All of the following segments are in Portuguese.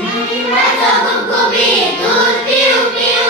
Mas eu não comi, piu, piu.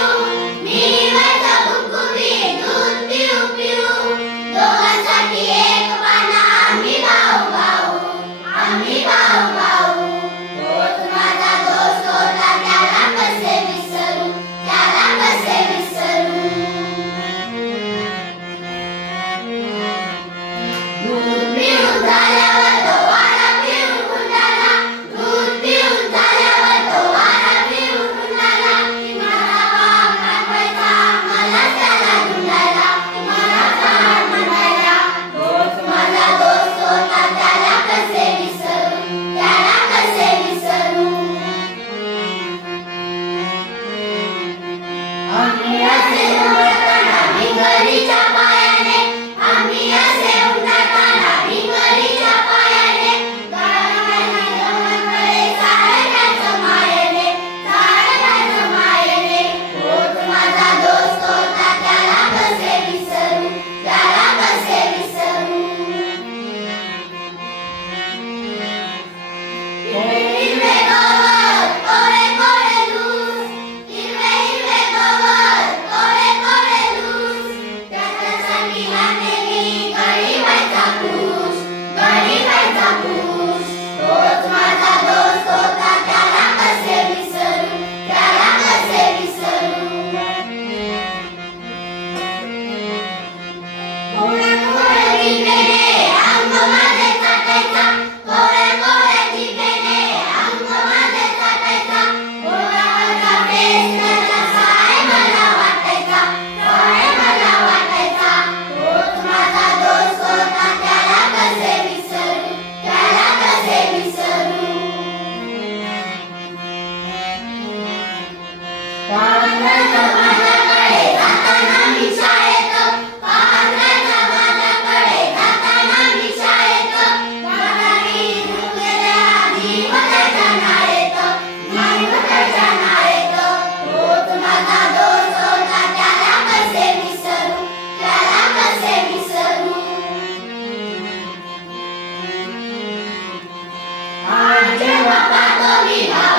山花花多绿草